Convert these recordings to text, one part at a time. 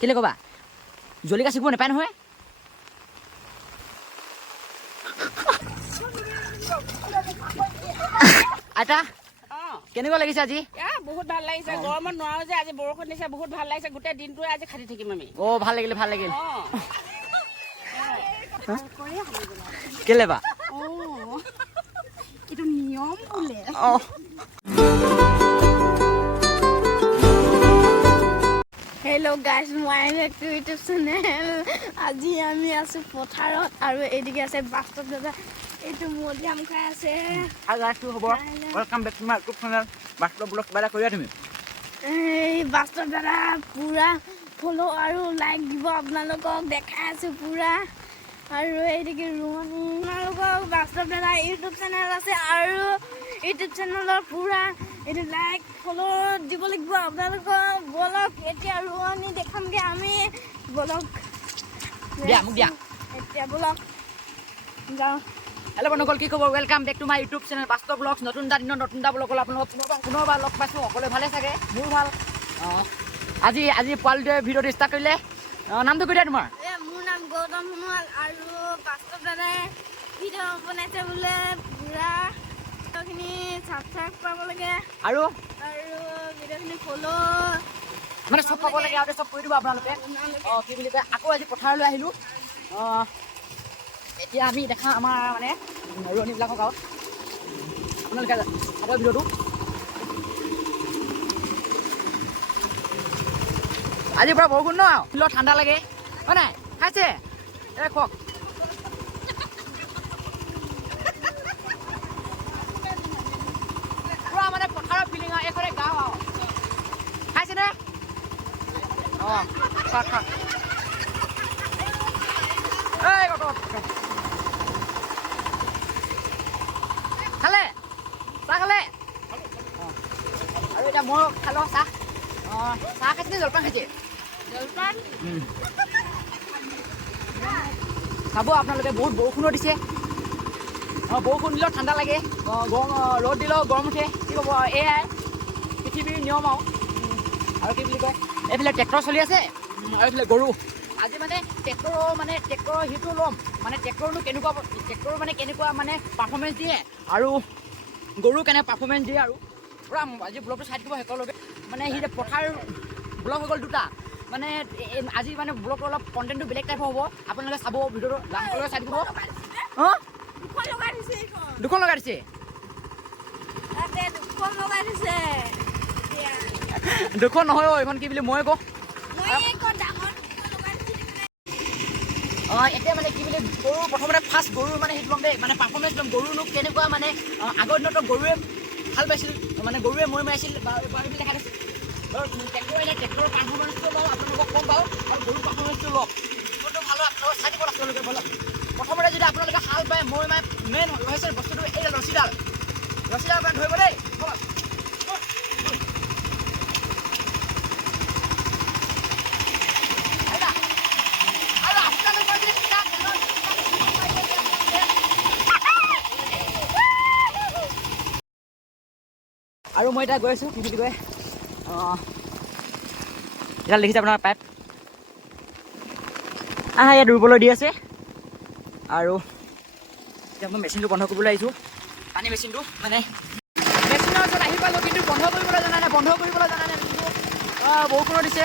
কেলে ক'বা জলিকা চিকিব নাপায় নহয় আইতা কেনেকুৱা লাগিছে আজি বহুত ভাল লাগিছে গৰমত নোৱাৰো যে আজি বৰষুণ দিছে বহুত ভাল লাগিছে গোটেই দিনটোৱে আজি খাটি থাকিম আমি ভাল লাগিল কেলে বা এইটো নিয়ম বোলে হেল্ল' গাইজ মই ইউটিউব চেনেল আজি আমি আছো পথাৰত আৰু এইদিকে আছে বাস্তৱ দাদা এইটো মধুৰিআম খাই আছে এই বাস্তৱ দাদা পুৰা ফ'ল' আৰু লাইক দিব আপোনালোকক দেখাই আছো পুৰা আৰু এইদিকে ৰোৱনী আপোনালোকক বাস্তৱ দাদা ইউটিউব চেনেল আছে আৰু ইউটিউব চেনেলৰ পুৰা এইটো লাইক ফ'ল' দিব লাগিব আপোনালোকক বলক এতিয়া ৰোৱনী দেখামগৈ আমি বলক এতিয়া বলক যাওঁ হেল্ল' বন্ধুসকল কি খবৰ welcome back to my YouTube channel Bastav blogs নতুন এটা দিনত নতুন এটা ব্লগত আপোনালোকক পুনৰবাৰ লগ পাইছোঁ সকলোৱে ভালে চাগে মোৰ ভাল আজি পোৱালিটোৱে ভিডিঅ'টো ষ্টাৰ্ট কৰিলে নামটো কৈ দিয়া তোমাৰ মোৰ নাম গৌতম সোণোৱাল আৰু বাস্তৱ দাদাই ভিডিঅ' বনাইছে বোলে পুৰা ভিডিঅ'খিনি ছাবস্ক্ৰাইব কৰিব লাগে আৰু ভিডিঅ'খিনি ফ'ল' মানে চব পাব লাগে আৰু চব কৰি দিব আপোনালোকে কি বুলি কয় আকৌ আজি পথাৰলৈ আহিলোঁ এতিয়া আমি দেখা আমাৰ মানে ৰোৱনীবিলাকৰ গাঁৱত আপোনালোকে চাব ভিডিঅ'টো আজিৰ পৰা বৰষুণ ন ফিল্ডত ঠাণ্ডা লাগে হয় নাই খাইছে কওক পুৰা মানে পথাৰৰ ফিলিং আৰু এইখনে গাঁও আৰু খাইছেনে খা খালে চাহ খালে আৰু এতিয়া মই খালোঁ চাহ খাইছে জলপান খাইছে চাব আপোনালোকে বহুত বৰষুণো দিছে বৰষুণ দিলেও ঠাণ্ডা লাগে গৰম ৰ'দ দিলেও গৰম উঠে কি ক'ব এয়াই পৃথিৱীৰ নিয়ম আৰু কি বুলি কয় এইফালে ট্ৰেক্টৰ চলি আছে আৰু এইফালে গৰু আজি মানে ট্ৰেক্টৰৰ সেইটো ল'ম মানে ট্ৰেক্টৰ মানে কেনেকুৱা মানে পাৰফৰ্মেঞ্চ দিয়ে আৰু গৰু কেনেকৈ পাৰফৰ্মেঞ্চ দিয়ে আৰু পূৰা আজি ব্লগটো চাই দিব সকলোকে মানে সি পথাৰ ব্লগ হৈ গ'ল দুটা মানে আজি মানে ব্লগটো অলপ কণ্টেণ্টটো বেলেগ টাইপৰ হ'ব আপোনালোকে চাব ভিডিঅ'টো লাষ্টলৈকে চাই দিব দুখন লগাই দিছে দুখন নহয় এইখন কি বুলি মই কওঁ এতিয়া মানে কি বুলি গৰু প্ৰথমতে ফাৰ্ষ্ট গৰু মানে সেইটো ল'ম দেই মানে পাৰফৰ্মেঞ্চ ল'ম গৰুনো কেনেকুৱা মানে আগৰ দিনতো গৰুৱে ভাল পাইছিল মানে গৰুৱে মই মাৰিছিল এইবিলাক দেখা দিছিল ট্ৰেক্টৰৰ পাৰফৰ্মেঞ্চটো লওঁ আপোনালোকক কম বাৰু আৰু গৰুৰ পাৰফৰ্মেঞ্চটো লওক কোনটো ভাল হয় আপোনালোকে চাই দিব আপোনালোকে বলক প্ৰথমতে যদি আপোনালোকে হাল বাই মই মেইন হৈছে বস্তুটো এই ৰছীডাল মানে ধৰিব দেই আৰু মই এতিয়া গৈ আছোঁ কি বুলি কয় এতিয়া দেখিছে আপোনাৰ পাইপ ইয়াত ৰুবলৈ দি আছে আৰু এতিয়া মই মেচিনটো বন্ধ কৰিবলৈ আহিছোঁ পানী মেচিনটো মানে মেচিনৰ ওচৰত আহি পালোঁ কিন্তু বন্ধ কৰিবলৈ জানা নাই মেচিনটো বৰষুণো দিছে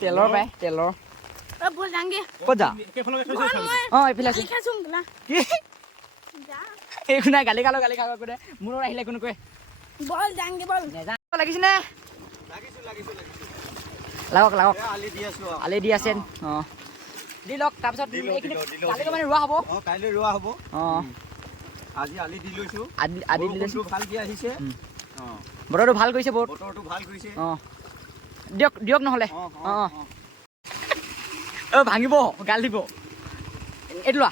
তেলৰ পায় তেলৰ ক'ত যা এইফালে একো নাই গালি খালো মোৰ আহিলে কোনো কয় লাগিছেনে লাগক আলি দি আছে দি লওক তাৰপিছত কালিলৈ মানে ৰোৱা হ'ব আজি আলি দি লৈছোঁ আলি দি লৈছোঁ ভালকৈ আহিছে বতৰটো ভাল কৰিছে দিয়ক নহ'লে ভাঙিব গাল দিব এইটো লোৱা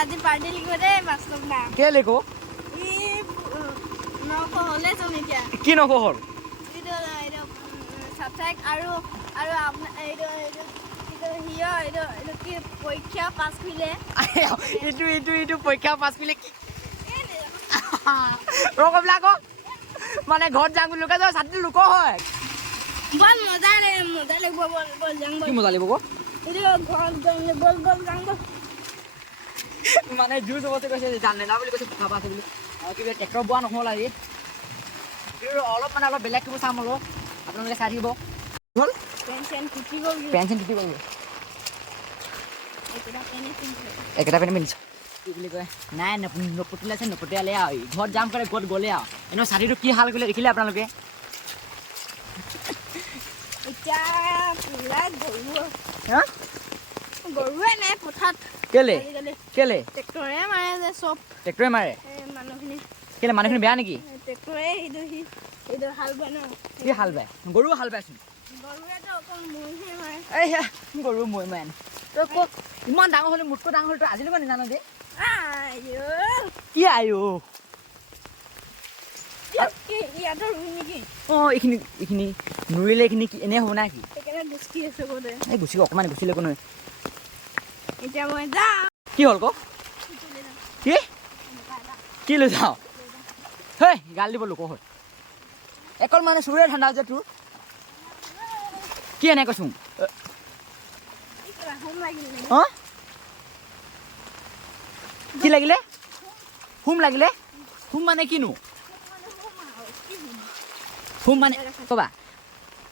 আজি পাৰ্টি লিখিব দেই বাস্তৱ দাম কেলে ক হ'লেচোন এতিয়া কি নকওঁ হ'ল ছাবস্ক্ৰাইব আৰু আপোনাৰ এইটো কি পৰীক্ষা পাছ কৰিলে ইটো পৰীক্ষা পাছ কৰিলে কি ৰকবিলাক মানে ঘৰত যাম বুলি লোকে যে ছাতি লোক হয় বল মজা লাগিব বল যাং কি মজা লাগিব এইটো ঘৰত বল যাং বল মানে জোৰ জবস্তি কৈছে জানে না বুলি কৈছে ভাবা আছে বুলি আৰু কিবা ট্ৰেক্টৰ বোৱা নহ'ল আজি অলপ বেলেগ কিবা চাম হ'লো আপোনালোকে চাই থাকিব হ'ল পেঞ্চন টুটি গ'ল একেটা পেনে পিন্ধিছ কি বুলি কয় নাই নপতিলে আছে নপতিয়ালে আৰু ঘৰত যাম কৰে ক'ত গ'লে আৰু এনেও ছাতিটো কি হাল কৰিলে দেখিলে আপোনালোকে এতিয়া পুৰা গৰুৱে নাই পথাৰত কেলে ট্ৰেক্টৰে মাৰে যে চব ট্ৰেক্টৰে মাৰে মানুহখিনি কেলে মানুহখিনি বেয়া নেকি ট্ৰেক্টৰে সেইটো হাল বায় ন কি হাল বায় গৰু হাল বাইছোন গৰুৱেতো অকল মৈহে মাৰে এইয়া গৰু মই মান তই ক'ত ইমান ডাঙৰ হ'লে মোতকৈ ডাঙৰ হ'ল তই আজিলৈকে নাজানো যে কি আইঅ ইয়াতো ৰুই নেকি অঁ এইখিনি নুৰিলে এইখিনি এনে হ'ব না কি সেইকাৰণে গুচি আছে গোটে এই গুচি অকণমান গুচিলে একো নহয় এতিয়া মই যাওঁ কি হ'ল ক কি লৈ যাওঁ হেই গালি দিব লোক হয় অকল মানে চোৰে ঠাণ্ডা যে তোৰ কি এনে কৈছোঁ অঁ কি লাগিলে হুম লাগিলে হুম মানে কিনো হুম মানে ক'বা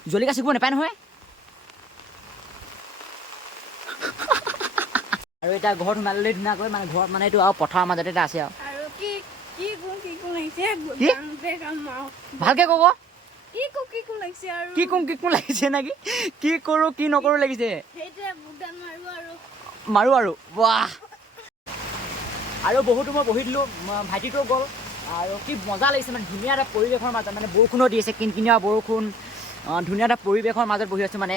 জলকীয়া চিকিব নাপায় নহয় আৰু এতিয়া ঘৰত সোমালে ধুনীয়াকৈ মানে ঘৰত মানে এইটো আৰু পথাৰৰ মাজতে এটা আছে আৰু ভালকে ক'ব কি কোন লাগিছে নেকি কি কৰোঁ কি নকৰোঁ লাগিছে মাৰো আৰু বাহ আৰু বহুতো মই বহি দিলোঁ ভাইটিটো গ'ল আৰু কি মজা লাগিছে মানে ধুনীয়া এটা পৰিৱেশৰ মাজত মানে বৰষুণো দি আছে কিনকিনীয়া বৰষুণ ধুনীয়া এটা পৰিৱেশৰ মাজত বহি আছোঁ মানে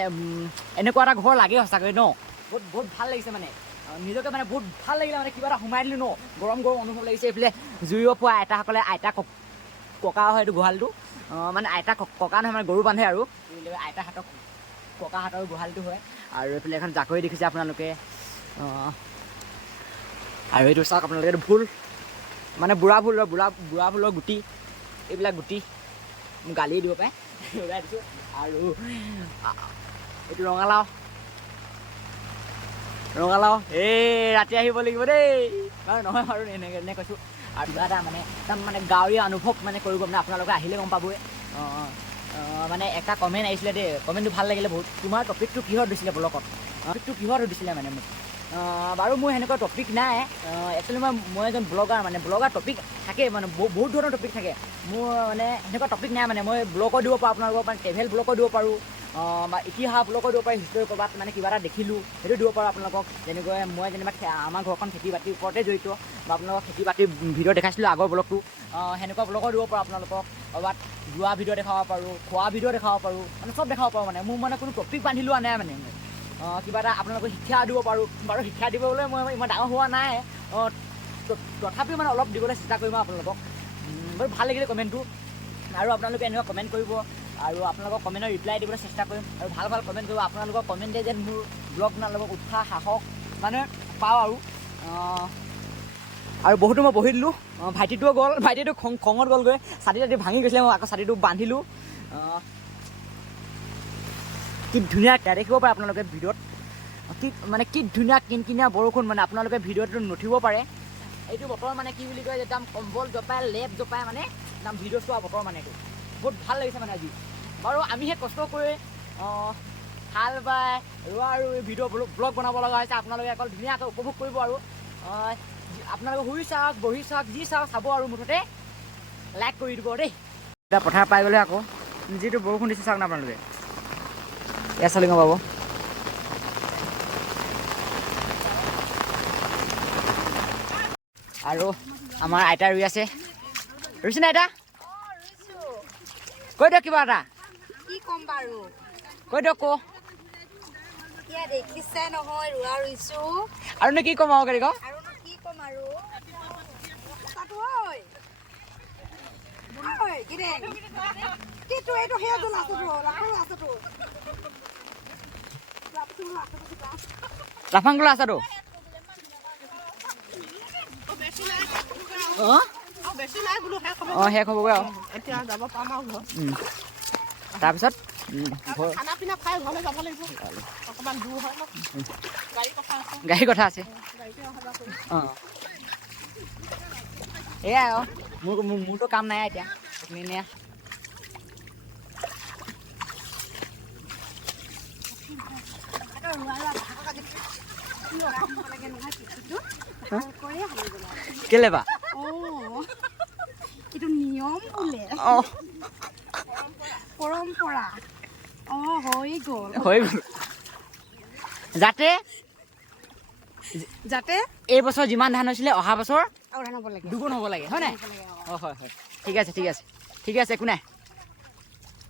এনেকুৱা এটা ঘৰ লাগে সঁচাকৈ ন বহুত ভাল লাগিছে মানে নিজকে মানে বহুত ভাল লাগিলে মানে কিবা এটা সোমাই দিলোঁ ন গৰম অনুভৱ লাগিছে এইফালে জুইব পোৱা আইতাসকলে আইতা ককা হয় এইটো গোহালিটো মানে আইতা ককা নহয় মানে গৰু বান্ধে আৰু আইতাহঁতক ককাহঁতৰ গোহালিটো হয় আৰু এইফালে এখন জাকৈ দেখিছে আপোনালোকে আৰু এইটো চাওক আপোনালোকে এইটো ফুল মানে বুঢ়া ফুলৰ গুটি এইবিলাক গুটি গালি দিব পাৰে ওলাই দিছোঁ আৰু এইটো ৰঙালাও এই ৰাতি আহিব লাগিব দেই বাৰু নহয় বাৰু এনে কৈছোঁ আৰু কিবা এটা মানে একদম মানে গাঁৱলীয়া অনুভৱ মানে কৰিব মানে আপোনালোকে আহিলে গম পাবই মানে এটা কমেণ্ট আহিছিলে দেই কমেণ্টটো ভাল লাগিলে বহুত তোমাৰ টপিকটো কিহত দিছিলে ব্লগত টপিকটো কিহত সুধিছিলে মানে মোক বাৰু মোৰ সেনেকুৱা টপিক নাই একচুৱেলি মই এজন ব্লগাৰ টপিক থাকে মানে বহুত ধৰণৰ টপিক থাকে মোৰ মানে সেনেকুৱা টপিক নাই মানে মই ব্লগো দিব পাৰোঁ আপোনালোকক মানে ট্ৰেভেল ব্লগো দিব পাৰোঁ বা ইতিহাস ব্লগো দিব পাৰোঁ হিষ্ট্ৰী ক'ৰবাত মানে কিবা এটা দেখিলোঁ সেইটো দিব পাৰোঁ আপোনালোকক যেনেকৈ মই যেনিবা আমাৰ ঘৰখন খেতি বাতিৰ ওপৰতে জড়িত বা আপোনালোকক খেতি বাতিৰ ভিডিঅ' দেখাইছিলোঁ আগৰ ব্লগটো সেনেকুৱা ব্লগো দিব পাৰোঁ আপোনালোকক ক'ৰবাত যোৱা ভিডিঅ' দেখাব পাৰোঁ খোৱা ভিডিঅ' দেখাব পাৰোঁ মানে চব দেখাব পাৰোঁ মানে মোৰ মানে কোনো টপিক বান্ধি লোৱা নাই মানে কিবা এটা আপোনালোকক শিক্ষা দিব পাৰোঁ বাৰু শিক্ষা দিবলৈ মই ইমান ডাঙৰ হোৱা নাই তথাপিও মানে অলপ দিবলৈ চেষ্টা কৰিম আপোনালোকক বাৰু ভাল লাগিলে কমেণ্টটো আৰু আপোনালোকে এনেকুৱা কমেণ্ট কৰিব আৰু আপোনালোকক কমেণ্টৰ ৰিপ্লাই দিবলৈ চেষ্টা কৰিম আৰু ভাল কমেণ্ট কৰিব আপোনালোকৰ কমেণ্টে যেন মোৰ ব্লগ আপোনালোকক উৎসাহ সাহস মানে পাওঁ আৰু বহুতো মই বহি দিলোঁ ভাইটিটোও গ'ল ভাইটিটো খঙত গ'লগৈ ছাতি ভাঙি গৈছিলে মই আকৌ ছাতিটো বান্ধিলোঁ কি ধুনীয়া দেখিব পাৰে আপোনালোকে ভিডিঅ'ত কি ধুনীয়া কিনকিনীয়া বৰষুণ মানে আপোনালোকে ভিডিঅ'টো নুঠিব পাৰে এইটো বতৰ মানে কি বুলি কয় একদম কম্বল জপাই লেপ জপাই মানে একদম ভিডিঅ' চোৱা বতৰ মানে এইটো বহুত ভাল লাগিছে মানে আজি বাৰু আমিহে কষ্ট কৰি হাল বাই ৰোৱা আৰু ভিডিঅ' ব্লগ বনাব লগা হৈছে আপোনালোকে অকল ধুনীয়াকৈ উপভোগ কৰিব আৰু আপোনালোকে শুই চাওক বহি চাওক যি চাওক চাব আৰু মুঠতে লাইক কৰি দিব দেই এতিয়া পথাৰ পাই গ'লে আকৌ যিটো বৰষুণ দিছে চাওক না আপোনালোকে এয়া চালিঙ পাব আৰু আমাৰ আইতা ৰুই আছে ৰুইছেনে আইতা কৈ দিয়ক কিবা এটা কি ক'ম বাৰু কৈ দিয়ক ক এতিয়া দেখিছে নহয় ৰোৱা ৰুইছোঁ আৰুনো কি ক'ম আৰু গাড়ী ক আৰুনো কি ক'ম আৰু তাতো ঐ গিৰেং কিটো এইটো সেয়া লাষ্টটো লাষ্টটো লাফাং তোলা আছাতো অঁ শেষ হ'বগৈ আৰু তাৰপিছত গাড়ী কথা আছে অঁ এয়াই আৰু মোৰতো কাম নাই এতিয়া নিয়া কেলে বা এইটো নিয়ম বোলে অঁ পৰম্পৰা হৈ গ'ল যাতে এই বছৰ যিমান ধান হৈছিলে অহা বছৰ আৰু ধান হ'ব লাগে দুগুণ হ'ব লাগে হয় নাই অঁ হয় ঠিক আছে একো নাই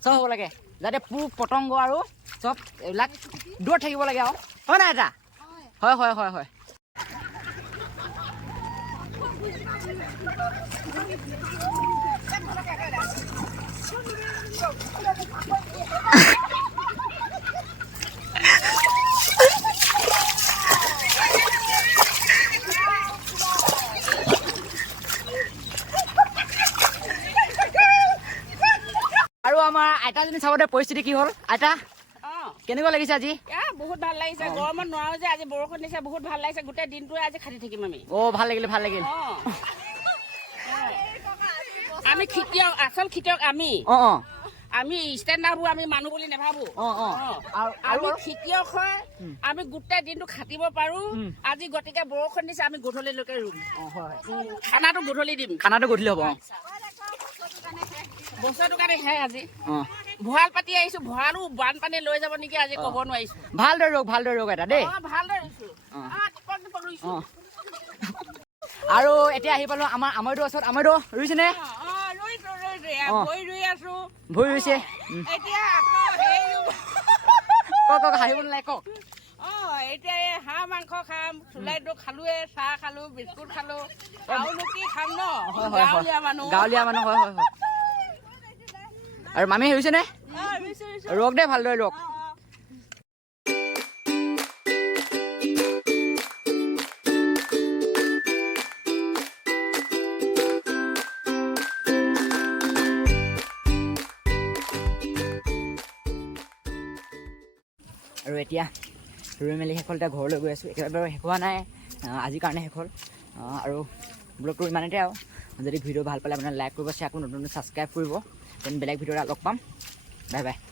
চব হ'ব লাগে যাতে পোক পতংগ আৰু চব এইবিলাক দূৰত থাকিব লাগে আৰু হয় নাই এটা হয় আৰু আমাৰ আইতাজনী চাবতে পৰিস্থিতি কি হ'ল আইতা কেনেকুৱা লাগিছে আজি বহুত ভাল লাগিছে গৰমত নোৱাৰো যে আজি বৰষুণ দিছে বহুত ভাল লাগিছে গোটেই দিনটোৱে আজি খাটি থাকিম আমি ভাল লাগিল আমি খেতিয়ক আচল খেতিয়ক আমি ষ্টেণ্ডাৰ্ডবোৰ আমি মানুহ বুলি নাভাবো আৰু খেতিয়ক হয় আমি গোটেই দিনটো খাটিব পাৰো আজি গতিকে বৰষুণ দিছে আমি গধূলিলৈকে ৰুম খানাটো গধূলি দিম খানাটো গধূলি হ'ব বছৰটো কাৰণে হে আজি ভঁৰাল পাতি আহিছো ভঁৰালো বানপানী লৈ যাব নেকি আজি ক'ব নোৱাৰিছো ভালদৰে ৰোগ এটা দেই ভালদৰে ৰুইছো আৰু এতিয়া আহি পালো আমাৰ আমৈদৰ ওচৰত আমৈদৰ ৰুইছেনে ভৰি ৰুইছে কওক হাঁহিব নালাগে কওক এতিয়া এই হাঁহ মাংস খাম চুলাইটো খালোৱে চাহ খালো বিস্কুট খালো আৰুনো কি খাম ন গাঁৱলীয়া মানুহ হয় আৰু মামী ৰুইছেনে ৰোগ দে ভালদৰে ৰোগ আৰু এতিয়া ৰুই মেলি শেষ হ'ল এতিয়া ঘৰলৈ গৈ আছোঁ একেবাৰে শেষ হোৱা নাই আজিৰ কাৰণে শেষ হ'ল আৰু ব্লগটো ইমানতে আৰু যদি ভিডিঅ' ভাল পালে আপোনাৰ লাইক কৰিব শ্বেয়াৰ কৰিব নতুন ছাবস্ক্ৰাইব কৰিব দেন বেলেগ ভিডিঅ'ত লগ পাম বাই বাই